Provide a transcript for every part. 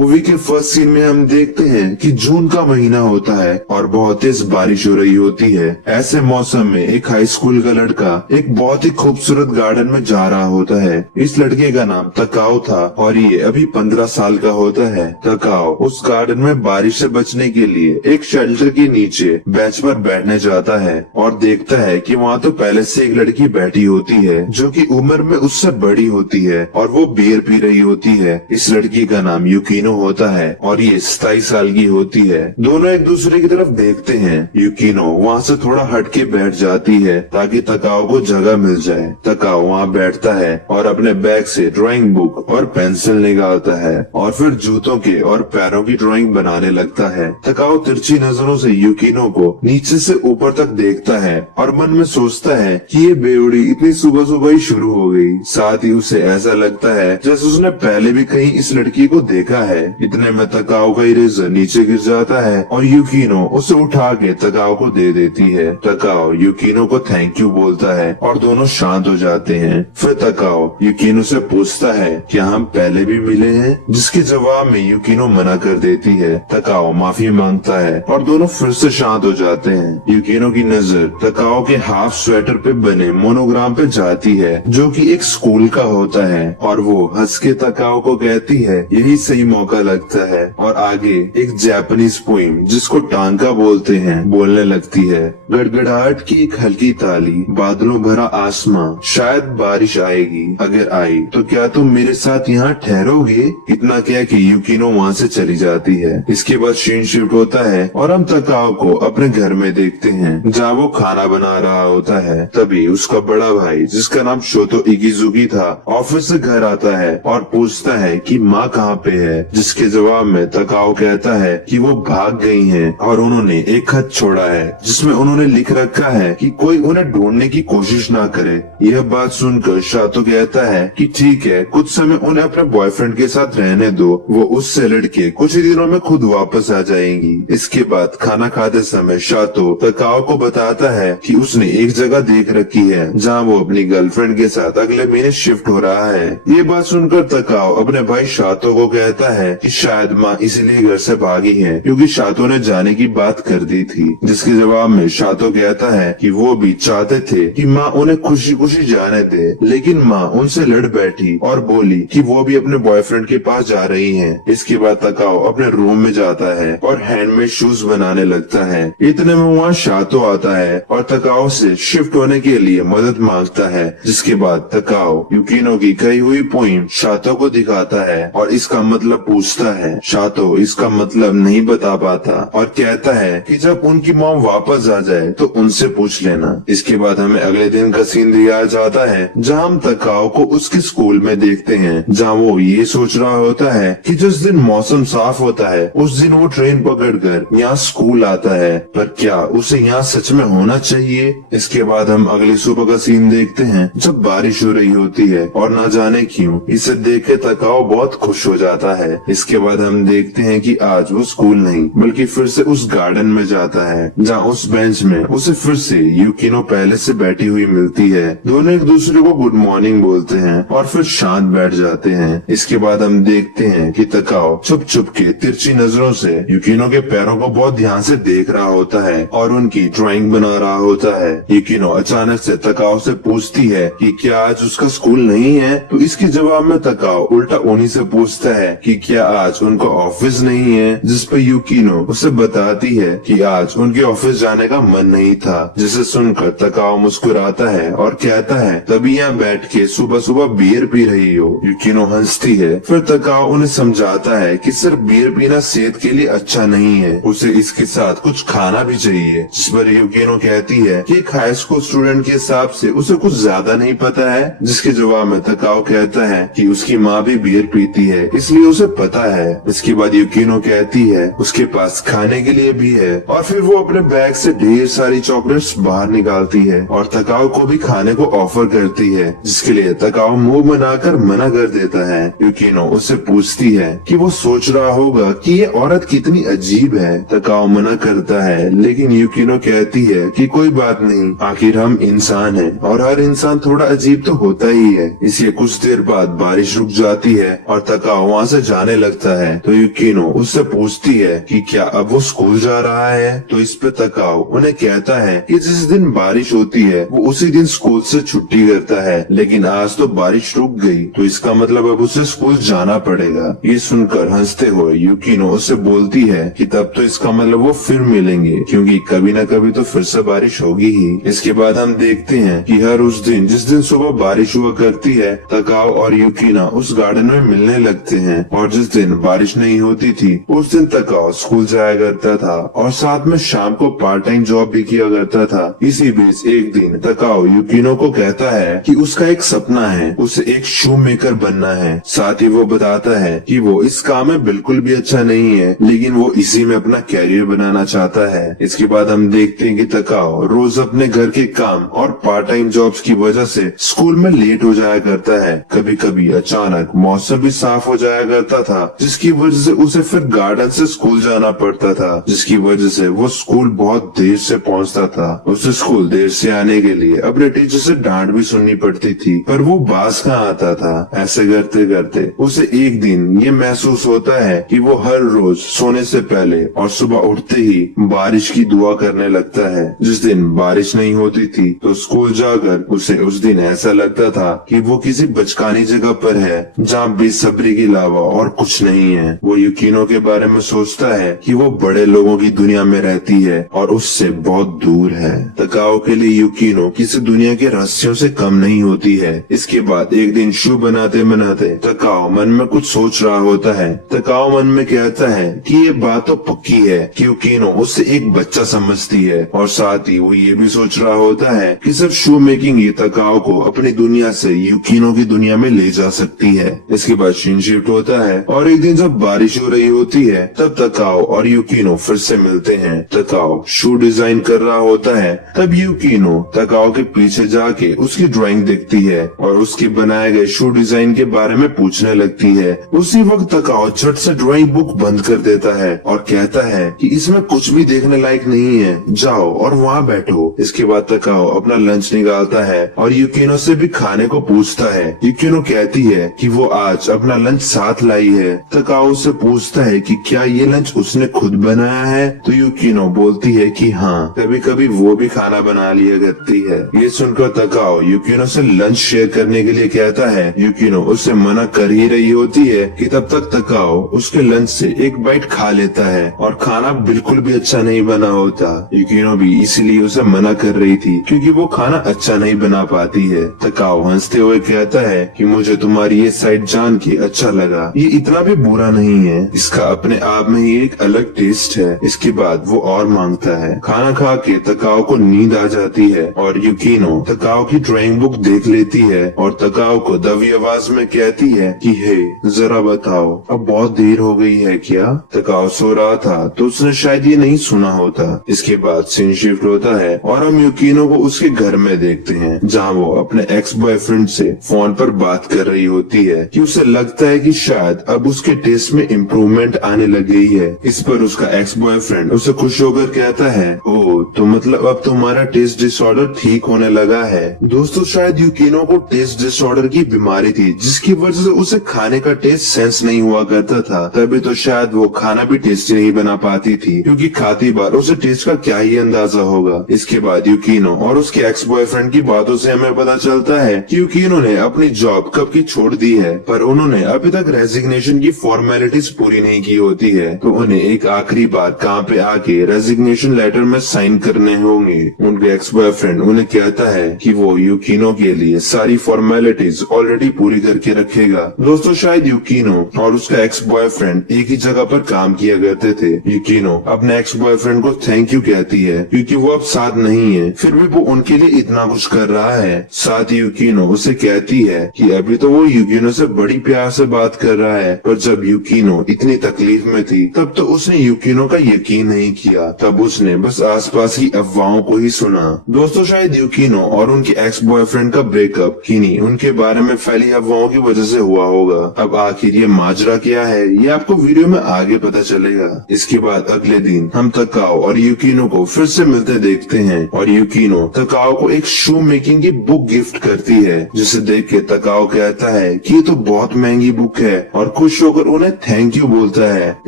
Movie के first scene में हम देखते हैं कि जून का महीना होता है और बहुत तेज बारिश हो रही होती है। ऐसे मौसम में एक हाई स्कूल का लड़का एक बहुत ही खूबसूरत गार्डन में जा रहा होता है। इस लड़के का नाम तकाओ था और ये अभी 15 साल का होता है। तकाओ उस गार्डन में बारिश से बचने के लिए एक शेल्टर के नीचे बेंच पर बैठने जाता है और देखता है कि वहाँ तो पहले से एक लड़की बैठी होती है जो कि उम्र में उससे बड़ी होती है और वो बियर पी रही होती है। इस लड़की का नाम यूकिनो होता है और ये 27 साल की होती है। दोनों एक दूसरे की तरफ देखते हैं। यूकिनो वहाँ से थोड़ा हटके बैठ जाती है ताकि तकाओ को जगह मिल जाए। तकाओ वहाँ बैठता है और अपने बैग से ड्राइंग बुक और पेंसिल निकालता है और फिर जूतों के और पैरों की ड्राइंग बनाने लगता है। तकाओ तिरछी नजरों से यूकिनो को नीचे से ऊपर तक देखता है और मन में सोचता है कि ये बेवड़ी इतनी सुबह सुबह ही शुरू हो गई। साथ ही उसे ऐसा लगता है जैसे उसने पहले भी कहीं इस लड़की को देखा है। इतने में तकाओ का इरेजर नीचे गिर जाता है और यूकिनो उसे उठा के तकाओ को दे देती है। तकाओ यूकिनो को थैंक यू बोलता है और दोनों शांत हो जाते हैं। फिर तकाओ यूकिनो से पूछता है क्या हम पहले भी मिले हैं, जिसके जवाब में यूकिनो मना कर देती है। तकाओ माफी मांगता है और दोनों फिर से शांत हो जाते हैं। यूकिनो की नजर तकाओ के हाफ स्वेटर पे बने मोनोग्राम पे जाती है जो कि एक स्कूल का होता है और वो हंस के तकाओ को कहती है यही सही मौका लगता है और आगे एक जापानीज पोइम जिसको टांका बोलते हैं बोलने लगती है। गड़गड़ाहट की एक हल्की ताली, बादलों भरा आसमां, शायद बारिश आएगी, अगर आई तो क्या तुम मेरे साथ यहाँ ठहरोगे। इतना क्या कि यूकिनो वहाँ से चली जाती है। इसके बाद सीन शिफ्ट होता है और हम तकाओ को अपने घर में देखते हैं जहाँ वो खाना बना रहा होता है। तभी उसका बड़ा भाई जिसका नाम शोतो इकिजुकी था ऑफिस से घर आता है और पूछता है कि माँ कहाँ पे है, जिसके जवाब में तकाओ कहता है कि वो भाग गई हैं और उन्होंने एक खत छोड़ा है जिसमें उन्होंने लिख रखा है कि कोई उन्हें ढूंढने की कोशिश ना करे। यह बात सुनकर शातो कहता है कि ठीक है, कुछ समय उन्हें अपने बॉयफ्रेंड के साथ रहने दो, वो उससे लड़के कुछ ही दिनों में खुद वापस आ जाएंगी। इसके बाद खाना खाते समय शातो तकाओ को बताता है कि उसने एक जगह देख रखी है जहाँ वो अपनी गर्लफ्रेंड के साथ अगले महीने शिफ्ट हो रहा है। ये बात सुनकर तकाओ अपने भाई शातो को कहता है कि शायद माँ इसीलिए घर से भागी है क्योंकि शातो ने जाने की बात कर दी थी। जिसके जवाब में शातो कहता है कि वो भी चाहते थे कि माँ उन्हें खुशी खुशी जाने दे, लेकिन माँ उनसे लड़ बैठी और बोली कि वो भी अपने बॉयफ्रेंड के पास जा रही हैं। इसके बाद तकाओ अपने रूम में जाता है और हैंडमेड शूज बनाने लगता है। इतने में वहाँ शातो आता है और तकाओ से शिफ्ट होने के लिए मदद मांगता है। जिसके बाद तकाओ यूकिनो की कही हुई पोइम शातो को दिखाता है और इसका मतलब पूछता है। शातो इसका मतलब नहीं बता पाता और कहता है कि जब उनकी मॉम वापस आ जाए तो उनसे पूछ लेना। इसके बाद हमें अगले दिन का सीन दिखाया जाता है जहाँ हम तकाओ को उसके स्कूल में देखते हैं जहाँ वो ये सोच रहा होता है कि जिस दिन मौसम साफ होता है उस दिन वो ट्रेन पकड़कर यहाँ स्कूल आता है, पर क्या उसे यहाँ सच में होना चाहिए। इसके बाद हम अगली सुबह का सीन देखते हैं जब बारिश हो रही होती है और न जाने क्यों इसे देख के तकाओ बहुत खुश हो जाता है। इसके बाद हम देखते हैं कि आज वो स्कूल नहीं बल्कि फिर से उस गार्डन में जाता है जहाँ उस बेंच में उसे फिर से यूकिनो पहले से बैठी हुई मिलती है। दोनों एक दूसरे को गुड मॉर्निंग बोलते हैं और फिर शांत बैठ जाते हैं। इसके बाद हम देखते हैं कि तकाओ छुप छुप के तिरछी नजरों से यूकिनो के पैरों को बहुत ध्यान से देख रहा होता है और उनकी ड्राइंग बना रहा होता है। यूकिनो अचानक से तकाओ से पूछती है कि क्या आज उसका स्कूल नहीं है, तो इसके जवाब में तकाओ उल्टा उन्हीं से पूछता है कि क्या आज उनका ऑफिस नहीं है, जिस पर यूकिनो उसे बताती है कि आज उनके ऑफिस जाने का मन नहीं था। जिसे सुनकर तकाओ मुस्कुराता है और कहता है तभी यहाँ बैठ के सुबह सुबह बियर पी रही हो। यूकिनो हंसती है। फिर तकाओ उन्हें समझाता है कि सिर्फ बियर पीना सेहत के लिए अच्छा नहीं है, उसे इसके साथ कुछ खाना भी चाहिए। जिस पर यूकिनो कहती है कि एक हाई स्कूल स्टूडेंट के हिसाब से उसे कुछ ज्यादा नहीं पता है। जिसके जवाब में तकाओ कहता है कि उसकी माँ भी बियर पीती है इसलिए उसे पता है। इसके बाद यूकिनो कहती है उसके पास खाने के लिए भी है और फिर वो अपने बैग से ढेर सारी चॉकलेट्स बाहर निकालती है और तकाओ को भी खाने को ऑफर करती है, जिसके लिए तकाओ मुंह बनाकर मना कर देता है। यूकिनो उससे पूछती है कि वो सोच रहा होगा कि ये औरत कितनी अजीब है। तकाओ मना करता है लेकिन यूकिनो कहती है कि कोई बात नहीं, आखिर हम इंसान हैं और हर इंसान थोड़ा अजीब तो होता ही है। इसके कुछ देर बाद बारिश रुक जाती है और तकाओ वहाँ से जाने आने लगता है तो यूकिनो उससे पूछती है कि क्या अब वो स्कूल जा रहा है। तो इस पे तकाओ उन्हें कहता है कि जिस दिन बारिश होती है वो उसी दिन स्कूल से छुट्टी करता है, लेकिन आज तो बारिश रुक गई तो इसका मतलब अब उसे स्कूल जाना पड़ेगा। ये सुनकर हंसते हुए यूकिनो उससे बोलती है कि तब तो इसका मतलब वो फिर मिलेंगे, क्योंकि कभी न कभी तो फिर से बारिश होगी ही। इसके बाद हम देखते हैं कि हर उस दिन जिस दिन सुबह बारिश हुआ करती है तकाओ और यूकिनो उस गार्डन में मिलने लगते हैं, और जिस दिन बारिश नहीं होती थी उस दिन तकाओ स्कूल जाया करता था और साथ में शाम को पार्ट टाइम जॉब भी किया करता था। इसी बीच एक दिन तकाओ यूकिनो को कहता है कि उसका एक सपना है, उसे एक शू मेकर बनना है। साथ ही वो बताता है कि वो इस काम में बिल्कुल भी अच्छा नहीं है, लेकिन वो इसी में अपना कैरियर बनाना चाहता है। इसके बाद हम देखते हैं कि तकाओ रोज अपने घर के काम और पार्ट टाइम जॉब्स की वजह से स्कूल में लेट हो जाया करता है। कभी कभी अचानक मौसम भी साफ हो जाया करता था, जिसकी वजह से उसे फिर गार्डन से स्कूल जाना पड़ता था, जिसकी वजह से वो स्कूल बहुत देर से पहुंचता था। उसे स्कूल देर से आने के लिए अपने टीचर से डांट भी सुननी पड़ती थी, पर वो बाज कहाँ आता था। ऐसे करते करते उसे एक दिन ये महसूस होता है कि वो हर रोज सोने से पहले और सुबह उठते ही बारिश की दुआ करने लगता है। जिस दिन बारिश नहीं होती थी तो स्कूल जाकर उसे उस दिन ऐसा लगता था कि वो किसी बचकानी जगह पर है जहाँ बेसब्री के अलावा और कुछ नहीं है। वो यूकिनो के बारे में सोचता है कि वो बड़े लोगों की दुनिया में रहती है और उससे बहुत दूर है। तकाओ के लिए यूकिनो किसी दुनिया के रहस्यों से कम नहीं होती है। इसके बाद एक दिन शू बनाते बनाते तकाओ मन में कुछ सोच रहा होता है। तकाओ मन में कहता है कि ये बात तो पक्की है कि यूकिनो उससे एक बच्चा समझती है, और साथ ही वो ये भी सोच रहा होता है कि सिर्फ शू मेकिंग ही तकाओ को अपनी दुनिया से यूकिनो की दुनिया में ले जा सकती है। इसके बाद सीन शिफ्ट होता है और एक दिन जब बारिश हो रही होती है तब तकाओ और यूकिनो फिर से मिलते हैं। तकाओ शू डिजाइन कर रहा होता है, तब यूकिनो तकाओ के पीछे जाके उसकी ड्राइंग देखती है और उसके बनाए गए शू डिजाइन के बारे में पूछने लगती है। उसी वक्त तकाओ झट से ड्राइंग बुक बंद कर देता है और कहता है कि इसमें कुछ भी देखने लायक नहीं है, जाओ और वहाँ बैठो। इसके बाद तकाओ अपना लंच निकालता है और यूकिनो से भी खाने को पूछता है। यूकिनो कहती है कि वो आज अपना लंच साथ लाई है। तकाओ से पूछता है कि क्या ये लंच उसने खुद बनाया है, तो यूकिनो बोलती है कि हाँ, कभी कभी वो भी खाना बना लिया करती है। ये सुनकर तकाओ यूकिनो से लंच शेयर करने के लिए कहता है। यूकिनो उससे मना कर ही रही होती है कि तब तक तकाओ उसके लंच से एक बाइट खा लेता है और खाना बिल्कुल भी अच्छा नहीं बना होता। यूकिनो भी इसीलिए उसे मना कर रही थी क्योंकि वो खाना अच्छा नहीं बना पाती है। तकाओ हंसते हुए कहता है कि मुझे तुम्हारी ये साइड जान के अच्छा लगा, ये इतना भी बुरा नहीं है, इसका अपने आप में ही एक अलग टेस्ट है। इसके बाद वो और मांगता है। खाना खा के तकाओ को नींद आ जाती है और यूकिनो तकाओ की ड्राइंग बुक देख लेती है और तकाओ को दबी आवाज में कहती है कि हे जरा बताओ अब बहुत देर हो गई है क्या। तकाओ सो रहा था तो उसने शायद ये नहीं सुना होता। इसके बाद सीन शिफ्ट होता है और हम यूकिनो को उसके घर में देखते हैं जहाँ वो अपने एक्स बॉयफ्रेंड से फोन पर बात कर रही होती है कि उसे लगता है कि शायद अब उसके टेस्ट में इम्प्रूवमेंट आने लग गई है। इस पर उसका एक्स बॉयफ्रेंड उसे खुश होकर कहता है, ओ तो मतलब अब तुम्हारा टेस्ट डिसऑर्डर ठीक होने लगा है। दोस्तों शायद यूकिनो को टेस्ट डिसऑर्डर की बीमारी थी जिसकी वजह से उसे खाने का टेस्ट सेंस नहीं हुआ करता था, तभी तो शायद वो खाना भी टेस्टी नहीं बना पाती थी क्योंकि खाती बार उसे टेस्ट का क्या ही अंदाजा होगा। इसके बाद यूकिनो और उसके एक्स बॉयफ्रेंड की बातों से हमें पता चलता है कि यूकिनो ने अपनी जॉब कब की छोड़ दी है, पर उन्होंने अभी तक रेजिग्नेशन की फॉर्मेलिटीज पूरी नहीं की होती है, तो उन्हें एक आखिरी बार काम पे आके रेजिग्नेशन लेटर में साइन करने होंगे। उनके एक्स बॉयफ्रेंड उन्हें कहता है कि वो यूकिनो के लिए सारी फॉर्मेलिटीज ऑलरेडी पूरी करके रखेगा। दोस्तों शायद यूकिनो और उसका एक्स बॉयफ्रेंड एक ही जगह पर काम किया करते थे। यूकिनो अपने एक्स बॉयफ्रेंड को थैंक यू कहती है क्योंकि वो अब साथ नहीं है, फिर भी वो उनके लिए इतना कुछ कर रहा है। साथ ही यूकिनो उसे कहती है कि अभी तो वो यूकिनो से बड़ी प्यार से बात कर रहा है, पर जब यूकिनो इतनी तकलीफ में थी तब तो उसने यूकिनो का यकीन नहीं किया, तब उसने बस आसपास की अफवाहों को ही सुना। दोस्तों शायद यूकिनो और उनके एक्स बॉयफ्रेंड का ब्रेकअप किन्हीं उनके बारे में फैली अफवाहों की वजह से हुआ होगा। अब आखिर ये माजरा क्या है ये आपको वीडियो में आगे पता चलेगा। इसके बाद अगले दिन हम तकाओ और यूकिनो को फिर से मिलते देखते हैं और यूकिनो तकाओ को एक शू मेकिंग की बुक गिफ्ट करती है, जिसे देख के तकाओ कहता है कि ये तो बहुत महंगी बुक है और खुश होकर उन्हें थैंक यू बोलता है।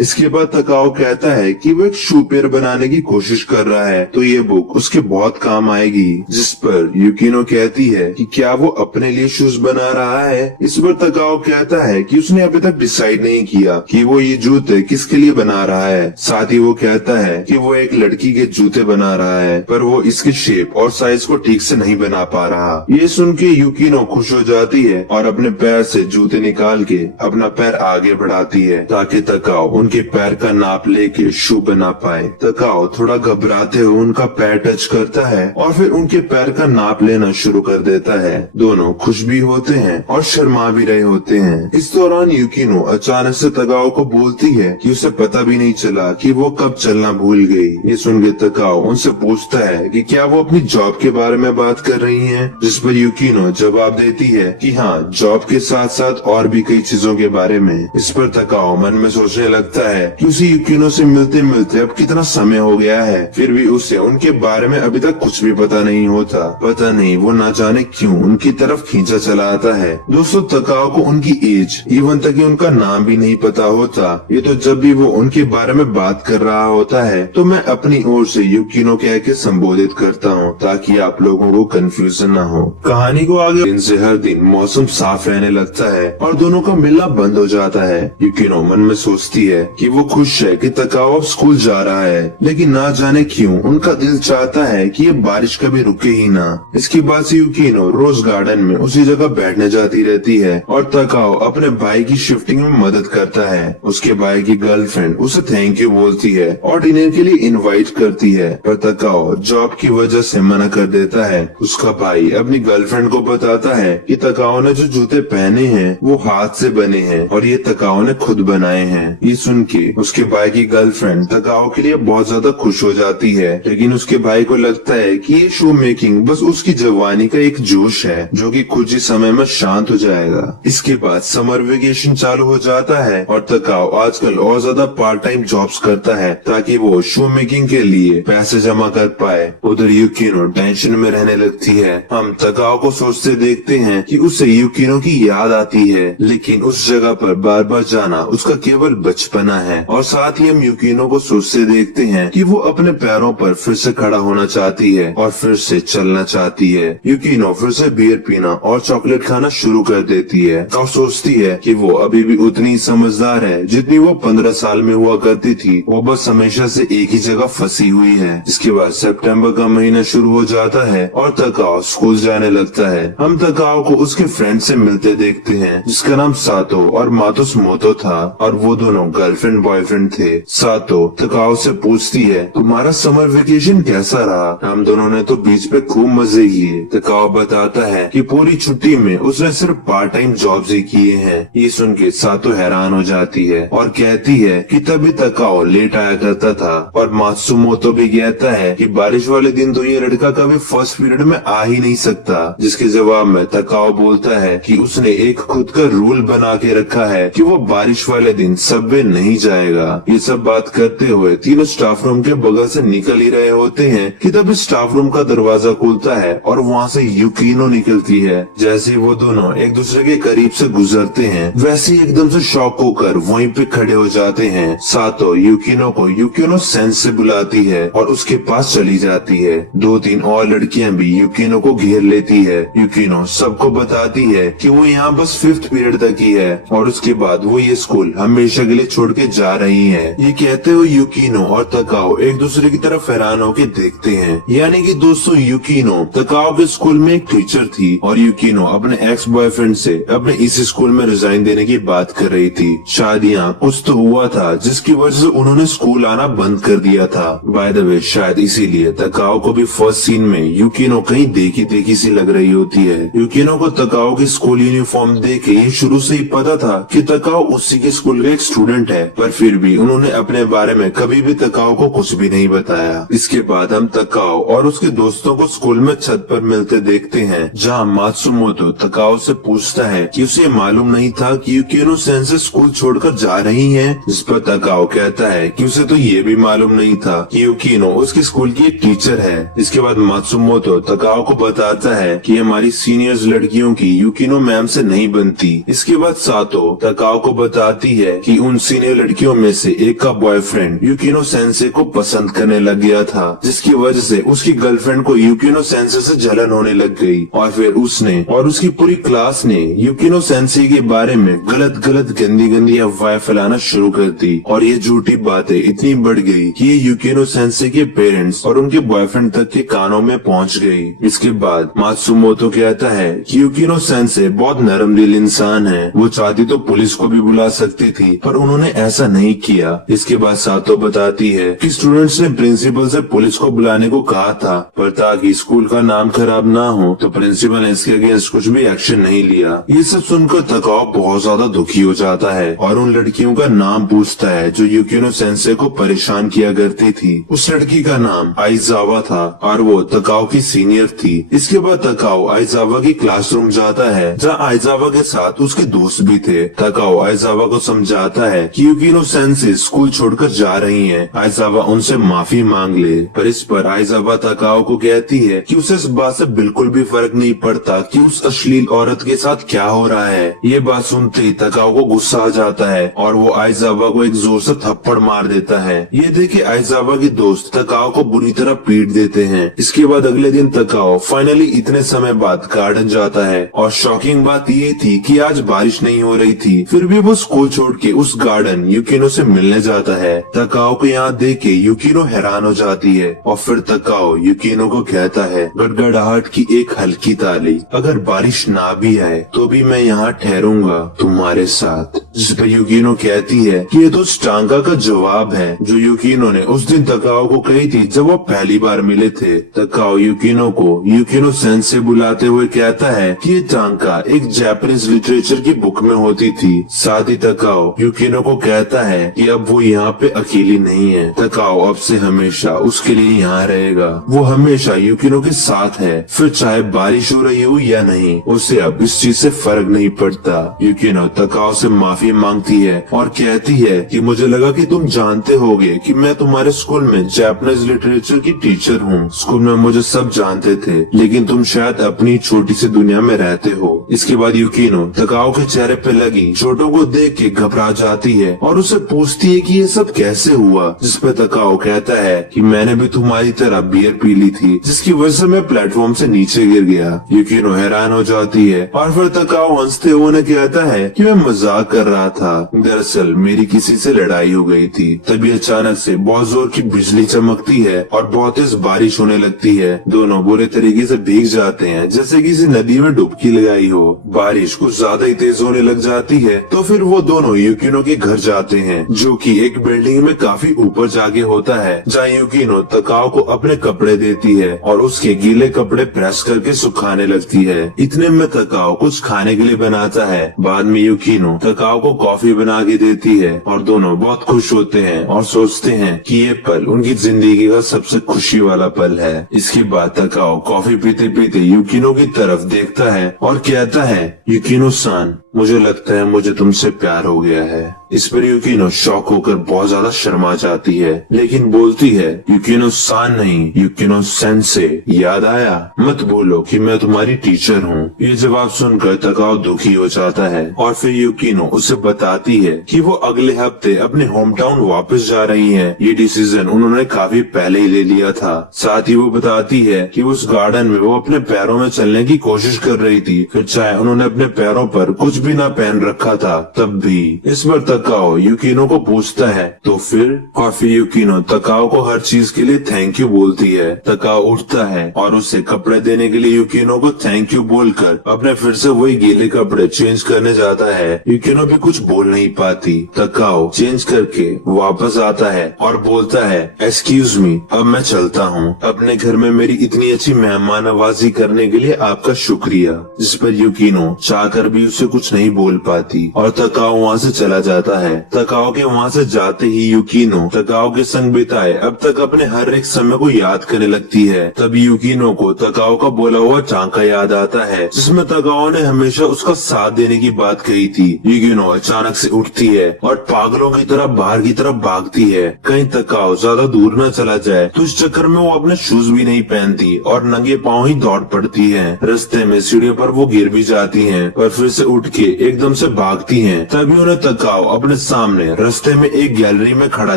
इसके बाद तकाओ कहता है कि वो एक शू पेयर बनाने की कोशिश कर रहा है, तो ये बुक उसके बहुत काम आएगी। जिस पर यूकिनो कहती है कि क्या वो अपने लिए शूज बना रहा है। इस पर तकाओ कहता है कि उसने अभी तक डिसाइड नहीं किया कि वो ये जूते किसके लिए बना रहा है। साथ ही वो कहता है कि वो एक लड़की के जूते बना रहा है, पर वो इसके शेप और साइज को ठीक से नहीं बना पा रहा। ये सुन के यूकिनो खुश हो जाती है और अपने पैर से जूते निकाल के अपना पैर आगे बढ़ाती है ताकि तकाओ उनके पैर का नाप लेके शू बना पाए। तकाओ थोड़ा घबराते हुए उनका पैर टच करता है और फिर उनके पैर का नाप लेना शुरू कर देता है। दोनों खुश भी होते हैं और शर्मा भी रहे होते हैं। इस दौरान यूकिनो अचानक से तकाओ को बोलती है कि उसे पता भी नहीं चला कि वो कब चलना भूल गई। ये सुन के तकाओ उनसे पूछता है कि क्या वो अपनी जॉब के बारे में बात कर रही हैं, जिस पर यूकिनो जवाब देती है कि हाँ, जॉब के साथ साथ और भी कई चीजों के बारे में। इस पर तकाओ मन में सोचने लगता है कि उसे यूकिनो से मिलते मिलते अब कितना समय हो गया है, फिर भी उसे उनके बारे में अभी तक कुछ भी पता नहीं होता। पता नहीं वो ना जाने क्यों उनकी तरफ खींचा चला आता है। दोस्तों, तकाओ को उनकी एज, इवन तक कि उनका नाम भी नहीं पता होता। ये तो जब भी वो उनके बारे में बात कर रहा होता है तो मैं अपनी ओर से यूकिनो कह के संबोधित करता हूँ ताकि आप लोगों को कंफ्यूजन ना हो। कहानी को आगे दिन से हर दिन मौसम साफ रहने लगता है और दोनों का मिलना बंद हो जाता है। यूकिनो मन में सोचती है कि वो खुश है कि तकाओ अब स्कूल जा रहा है, लेकिन ना जाने क्यों उनका दिल चाहता है कि ये बारिश कभी रुके ही ना। इसके बाद से यूकिनो रोज गार्डन में उसी जगह बैठने जाती रहती है और तकाओ अपने भाई की शिफ्टिंग में मदद करता है। उसके भाई की गर्लफ्रेंड उसे थैंक यू बोलती है और डिनर के लिए इनवाइट करती है, पर तकाओ जॉब की वजह से मना कर देता है। उसका भाई अपनी गर्लफ्रेंड को बताता है कि तकाओ ने जो जूते पहने हैं वो हाथ से बने हैं और ये तकाओ ने खुद बनाए हैं। ये सुन के उसके भाई की गर्लफ्रेंड तकाओ के लिए बहुत ज्यादा खुश हो जाती है, लेकिन उसके भाई को लगता है कि ये शू मेकिंग बस उसकी जवानी का एक जोश है जो कि कुछ ही समय में शांत हो जाएगा। इसके बाद समर वेकेशन चालू हो जाता है और तकाओ आजकल और ज्यादा पार्ट टाइम जॉब्स करता है ताकि वो शू मेकिंग के लिए पैसे जमा कर पाए। उधर यूकिनो टेंशन में रहने लगती है। हम तकाओ को सोचते देखते हैं कि उसे यूकिनो की याद आती है, लेकिन उस जगह पर बार बार जाना उसका केवल बचपना है। और साथ ही हम यूकिनो को सोचते देखते हैं कि वो अपने पैरों पर फिर से खड़ा होना चाहती है और फिर से चलना चाहती है। यूकिनो फिर से बियर पीना और चॉकलेट खाना शुरू कर देती है और सोचती है कि वो अभी भी उतनी समझदार है जितनी वो 15 साल में हुआ करती थी। वो बस हमेशा से एक ही जगह फंसी हुई है। इसके बाद सितंबर का महीना शुरू हो जाता है और तकाओ स्कूल जाने लगता है। हम तकाओ को उसके फ्रेंड से मिलते देखते हैं जिसका नाम सातो और मातसुमोतो था और वो दोनों गर्लफ्रेंड बॉयफ्रेंड थे। सातो तकाओ से पूछती है, तुम्हारा समर वेकेशन कैसा रहा? हम दोनों ने तो बीच पे खूब मजे किए। तकाओ बताता है कि पूरी छुट्टी में उसने सिर्फ पार्ट टाइम जॉब्स ही किए हैं। ये सुन के सातो हैरान हो जाती है और कहती है कि तभी तकाओ लेट आया करता था। और मात्सुमोतो भी कहता है कि बारिश वाले दिन तो ये लड़का कभी फर्स्ट पीरियड में आ ही नहीं सकता। जिसके जवाब में तकाओ बोलता है कि उसने एक खुद का रूल बना के रखा है कि वो बारिश वाले दिन सबवे नहीं जाएगा। ये सब बात करते हुए तीनों स्टाफ रूम के बगल से निकल ही रहे होते हैं कि तभी स्टाफ रूम का दरवाजा खुलता है और वहाँ से यूकिनो निकलती है। जैसे ही वो दोनों एक दूसरे के करीब से गुजरते हैं वैसे ही एकदम से शॉक होकर वहीं पे खड़े हो जाते हैं। सातो यूकिनो को यूकिनो सेंस से बुलाती है और उसके पास चली जाती है। 2-3 और लड़कियां भी यूकिनो को घेर लेती है। यूकिनो सबको बताती है कि वो यहाँ बस 5th पीरियड तक ही है और उसके बाद वो ये स्कूल हमेशा के लिए छोड़ के जा रही है। ये कहते हुए यूकिनो और तकाओ एक दूसरे की तरफ हैरान होकर देखते हैं। यानी कि दोस्तों, यूकिनो तकाओ के स्कूल में एक टीचर थी और यूकिनो अपने एक्स बॉयफ्रेंड से अपने इसी स्कूल में रिजाइन देने की बात कर रही थी। शायद यहाँ कुछ तो हुआ था जिसकी वजह से उन्होंने स्कूल आना बंद कर दिया था। बाय द वे, शायद इसीलिए तकाओ को भी फर्स्ट सीन में यूकिनो कहीं देखी देखी सी लग रही होती है। यूकिनो को तकाओ की स्कूल यूनिफॉर्म देख के ये शुरू से ही पता था कि तकाओ उसी के स्कूल का एक स्टूडेंट है, पर फिर भी उन्होंने अपने बारे में कभी भी तकाओ को कुछ भी नहीं बताया। इसके बाद हम तकाओ और उसके दोस्तों को स्कूल में छत पर मिलते देखते हैं, जहाँ मात्सुमोतो तकाओ से पूछता है कि उसे मालूम नहीं था कि यूकिनो सेन से स्कूल छोड़कर जा रही है। जिस पर तकाओ कहता है कि उसे तो ये भी मालूम नहीं था कि यूकिनो उसके स्कूल की एक टीचर है। इसके बाद मात्सुमोतो तकाओ को बताता है कि हमारी सीनियर्स लड़कियों की यूकिनो मैम से नहीं बनती। इसके बाद सातो तकाओ को बताती है कि उन सीनियर लड़कियों में से एक का बॉयफ्रेंड यूकिनो सेंसे को पसंद करने लग गया था, जिसकी वजह से उसकी गर्लफ्रेंड को यूकिनो सेंसे से जलन होने लग गई। और फिर उसने और उसकी पूरी क्लास ने यूकिनो सेंसे के बारे में गलत गलत गंदी गंदी अफवाहें फैलाना शुरू कर दी। और ये झूठी बातें इतनी बढ़ गई कि ये यूकिनो सेंसे के पेरेंट्स और उनके बॉयफ्रेंड तक के कानों में पहुंच गई। इसके बाद मात्सुमोतो कहता है कि यूकिनो सेंसे बहुत नरम दिल इंसान है, वो चाहती तो पुलिस को भी बुला सकती थी, पर उन्होंने ऐसा नहीं किया। इसके बाद सातो बताती है कि स्टूडेंट्स ने प्रिंसिपल से पुलिस को बुलाने को कहा था, पर ताकि स्कूल का नाम खराब ना हो तो प्रिंसिपल ने इसके अगेंस्ट कुछ भी एक्शन नहीं लिया। ये सब सुनकर तकाओ बहुत ज्यादा दुखी हो जाता है और उन लड़कियों का नाम पूछता है जो यूकिनो सेंसे को परेशान किया करती थी। उस लड़की का नाम आइजावा था और वो तकाओ की सीनियर थी। इसके बाद तकाओ आइजावा की क्लासरूम जाता है जहाँ आइजावा के साथ उसके दोस्त भी थे। तकाओ आइजावा को समझाता है कि यूकिनो सेंसे स्कूल छोड़कर जा रही है, आइजावा उनसे माफी मांग ले। पर इस पर आइजावा तकाओ को कहती है कि उसे इस बात से बिल्कुल भी फर्क नहीं पड़ता कि उस अश्लील औरत के साथ क्या हो रहा है। ये बात सुनते ही तकाओ को गुस्सा आ जाता है और वो आइजावा को एक जोर से थप्पड़ मार देता है। ये देखे आइजावा के दोस्त तकाओ को बुरी तरह पीट देते हैं। इसके बाद अगले दिन तकाओ फाइनली इतने समय बाद गार्डन जाता है और शॉकिंग बात ये थी कि आज बारिश नहीं हो रही थी, फिर भी वो स्कूल छोड़ के उस गार्डन यूकिनो से मिलने जाता है। तकाओ को यहाँ देख के यूकिनो हैरान हो जाती है और फिर तकाओ यूकिनो को कहता है, गड़गड़ाहट की एक हल्की ताली, अगर बारिश ना भी आए तो भी मैं यहाँ ठहरूंगा तुम्हारे साथ। जिस पर यूकिनो कहती है कि ये तो स्टांगा का जवाब है जो यूकिनो ने उस दिन तकाओ को कही थी जब वो पहली बार मिले थे। तकाओ यूकिनो को यूकिनो सेंसे बुलाते हुए कहता है कि ये टांका एक जापानीज लिटरेचर की बुक में होती थी। साथ ही तकाओ यूकिनो को कहता है कि अब वो यहाँ पे अकेली नहीं है, तकाओ अब से हमेशा उसके लिए यहाँ रहेगा, वो हमेशा यूकिनो के साथ है, फिर चाहे बारिश हो रही हो या नहीं, उसे अब इस चीज से फर्क नहीं पड़ता। यूकिनो तकाओ से माफी मांगती है और कहती है कि मुझे लगा कि तुम जानते होगे कि मैं तुम्हारे स्कूल में जापानीज लिटरेचर की टीचर हूँ। स्कूल में मुझे सब जानते थे, लेकिन तुम शायद अपनी छोटी सी दुनिया में रहते हो। इसके बाद यूकिनो तकाओ के चेहरे पे लगी चोटों को देख के घबरा जाती है और उसे पूछती है कि ये सब कैसे हुआ। जिस पे तकाओ कहता है कि मैंने भी तुम्हारी तरह बियर पी ली थी, जिसकी वजह से मैं प्लेटफॉर्म से नीचे गिर गया। यूकिनो हैरान हो जाती है और फिर तकाओ हंसते हुए कहता है कि मैं मजाक कर रहा था, दरअसल मेरी किसी से लड़ाई हो गई थी। तभी अचानक से बहुत जोर की बिजली चमकती है और बहुत तेज बारिश होने लगती है। दोनों बुरे तरीके से भीग जाते हैं जैसे किसी नदी में डुबकी लगाई हो। बारिश कुछ ज्यादा ही तेज होने लग जाती है तो फिर वो दोनों यूकिनो के घर जाते हैं जो कि एक बिल्डिंग में काफी ऊपर जाके होता है, जहाँ यूकिनो तकाओ को अपने कपड़े देती है और उसके गीले कपड़े प्रेस करके सुखाने लगती है। इतने में तकाओ कुछ खाने के लिए बनाता है। बाद में यूकिनो तकाओ को कॉफी बना के देती है और दोनों बहुत खुश होते हैं और सोचते हैं कि ये पल उनकी जिंदगी का सबसे खुशी वाला पल है। इसके बाद तकाओ कॉफी पीते पीते यूकिनो की तरफ देखता है और कहता है, यूकिनो सान, मुझे लगता है मुझे तुमसे प्यार हो गया है। इस पर यूकिनो शॉक होकर बहुत ज्यादा शर्मा जाती है, लेकिन बोलती है, यूकिनो सान नहीं, यूकिनो सेंसे, याद आया? मत बोलो कि मैं तुम्हारी टीचर हूँ। ये जवाब सुनकर तकाओ दुखी हो जाता है और फिर यूकिनो उसे बताती है कि वो अगले हफ्ते अपने होम टाउन वापस जा रही है। ये डिसीजन उन्होंने काफी पहले ही ले लिया था। साथ ही वो बताती है कि उस गार्डन में वो अपने पैरों में चलने की कोशिश कर रही थी, फिर चाहे उन्होंने अपने पैरों पर कुछ भी ना पहन रखा था तब भी। इस पर तकाओ यूकिनो को पूछता है तो फिर, और फिर यूकिनो तकाओ को हर चीज के लिए थैंक यू बोलती है। तकाओ उठता है और उसे कपड़े देने के लिए यूकिनो को थैंक यू बोलकर अपने फिर से वही गीले कपड़े चेंज करने जाता है। यूकिनो भी कुछ बोल नहीं पाती। तकाओ चेंज करके वापस आता है और बोलता है, एक्सक्यूज मी, अब मैं चलता हूँ। अपने घर में मेरी इतनी अच्छी मेहमान नवाजी करने के लिए आपका शुक्रिया। जिस पर यूकिनो चाहकर भी उसे कुछ नहीं बोल पाती और तकाओ वहाँ से चला जाता जाता है। तकाओ के वहाँ से जाते ही यूकिनो तकाओ के संग बिताए अब तक अपने हर एक समय को याद करने लगती है। तभी यूकिनो को तकाओ का बोला हुआ चांका याद आता है, जिसमें तकाओ ने हमेशा उसका साथ देने की बात कही थी। यूकिनो अचानक से उठती है और पागलों की तरह बाहर की तरफ भागती है, कहीं तकाओ ज्यादा दूर न चला जाए। तो इस चक्कर में वो अपने शूज भी नहीं पहनती और नंगे पाँव ही दौड़ पड़ती है। रास्ते में सीढ़ियों पर वो गिर भी जाती हैं, पर फिर से उठ के एकदम से भागती हैं। तभी उन्हें तकाओ अपने सामने रास्ते में एक गैलरी में खड़ा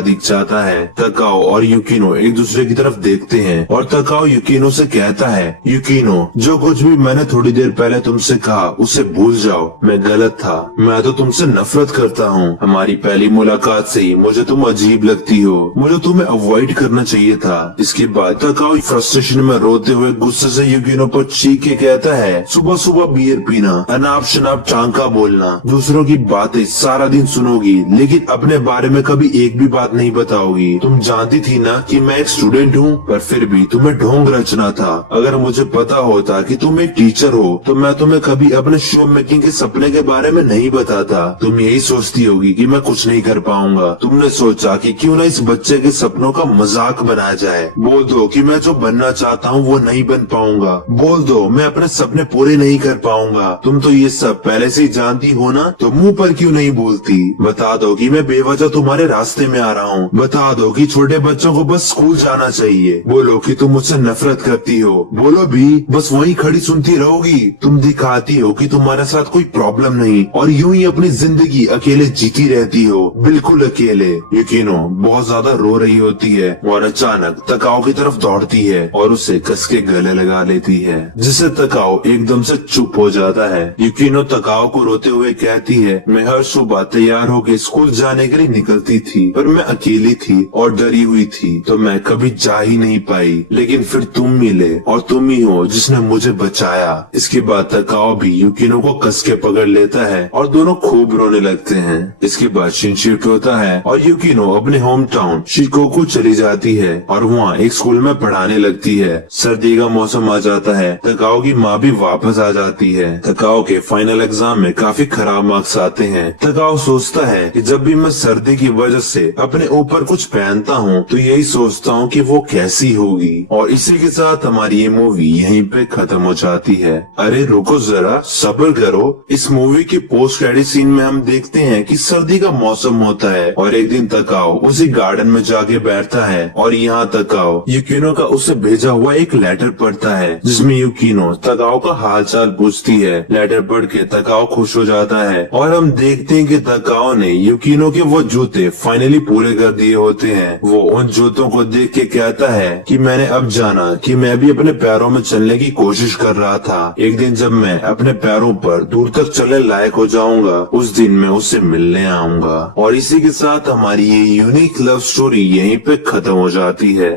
दिख जाता है। तकाओ और यूकिनो एक दूसरे की तरफ देखते हैं और तकाओ यूकिनो से कहता है, यूकिनो जो कुछ भी मैंने थोड़ी देर पहले तुमसे कहा उसे भूल जाओ, मैं गलत था, मैं तो तुमसे नफरत करता हूँ। हमारी पहली मुलाकात से ही मुझे तुम अजीब लगती हो, मुझे तुम्हें अवॉइड करना चाहिए था। इसके बाद तकाओ फ्रस्ट्रेशन में रोते हुए गुस्से से यूकिनो पर चीख के कहता है, सुबह सुबह बियर पीना, अनाप शनाप चांका बोलना, दूसरों की बातें सारा दिन सुनोगी लेकिन अपने बारे में कभी एक भी बात नहीं बताओगी। तुम जानती थी ना कि मैं एक स्टूडेंट हूँ, पर फिर भी तुम्हें ढोंग रचना था। अगर मुझे पता होता कि तुम एक टीचर हो तो मैं तुम्हें कभी अपने शो मेकिंग के सपने के बारे में नहीं बताता। तुम यही सोचती होगी कि मैं कुछ नहीं कर पाऊंगा। तुमने सोचा कि क्यों ना इस बच्चे के सपनों का मजाक बनाया जाए। बोल दो कि मैं जो बनना चाहता हूँ वो नहीं बन पाऊंगा। बोल दो मैं अपने सपने पूरे नहीं कर पाऊंगा। तुम तो ये सब पहले से ही जानती हो ना, तो मुंह पर क्यों नहीं बोलती। बता दो कि मैं बेवजह तुम्हारे रास्ते में आ रहा हूँ। बता दो कि छोटे बच्चों को बस स्कूल जाना चाहिए। बोलो कि तुम मुझसे नफरत करती हो। बोलो भी, बस वहीं खड़ी सुनती रहोगी। तुम दिखाती हो कि तुम्हारे साथ कोई प्रॉब्लम नहीं और यूं ही अपनी जिंदगी अकेले जीती रहती हो, बिल्कुल अकेले। यूकिनो बहुत ज्यादा रो रही होती है और अचानक तकाओ की तरफ दौड़ती है और उसे कस के गले लगा लेती है, जिससे तकाओ एकदम से चुप हो जाता है। यूकिनो तकाओ को रोते हुए कहती है, मैं हर सुबह तैयार होकर स्कूल जाने के लिए निकलती थी, पर मैं अकेली थी और डरी हुई थी, तो मैं कभी जा ही नहीं पाई। लेकिन फिर तुम मिले और तुम ही हो जिसने मुझे बचाया। इसके बाद तकाओ भी यूकिनो को कस के पकड़ लेता है और दोनों खूब रोने लगते हैं। इसके बाद शिनशिफ्ट होता है और यूकिनो अपने होम टाउन शिकोकू चली जाती है और वहाँ एक स्कूल में पढ़ाने लगती है। सर्दी का मौसम आ जाता है। तकाओ की माँ भी वापस आ जाती है। तकाओ के फाइनल एग्जाम में काफी खराब मार्क्स आते हैं। तकाओ सोचता है कि जब भी मैं सर्दी की वजह से अपने ऊपर कुछ पहनता हूँ तो यही सोचता हूँ कि वो कैसी होगी। और इसी के साथ हमारी ये मूवी यहीं पे खत्म हो जाती है। अरे रुको जरा, सब्र करो। इस मूवी के पोस्ट क्रेडिट सीन में हम देखते हैं कि सर्दी का मौसम होता है और एक दिन तकाओ उसी गार्डन में जाके बैठता है और यहाँ तकाओ यूकिनो का उसे भेजा हुआ एक लेटर पढ़ता है, जिसमें यूकिनो तकाओ का हालचाल पूछती है। लेटर पढ़ के तकाओ खुश हो जाता है और हम देखते हैं कि तकाओ ने यूकिनो के वो जूते फाइनली पूरे कर दिए होते हैं। वो उन जूतों को देख के कहता है कि मैंने अब जाना कि मैं भी अपने पैरों में चलने की कोशिश कर रहा था। एक दिन जब मैं अपने पैरों पर दूर तक चलने लायक हो जाऊंगा, उस दिन मैं उससे मिलने आऊंगा। और इसी के साथ हमारी ये यूनिक लव स्टोरी यहीं पे खत्म हो जाती है।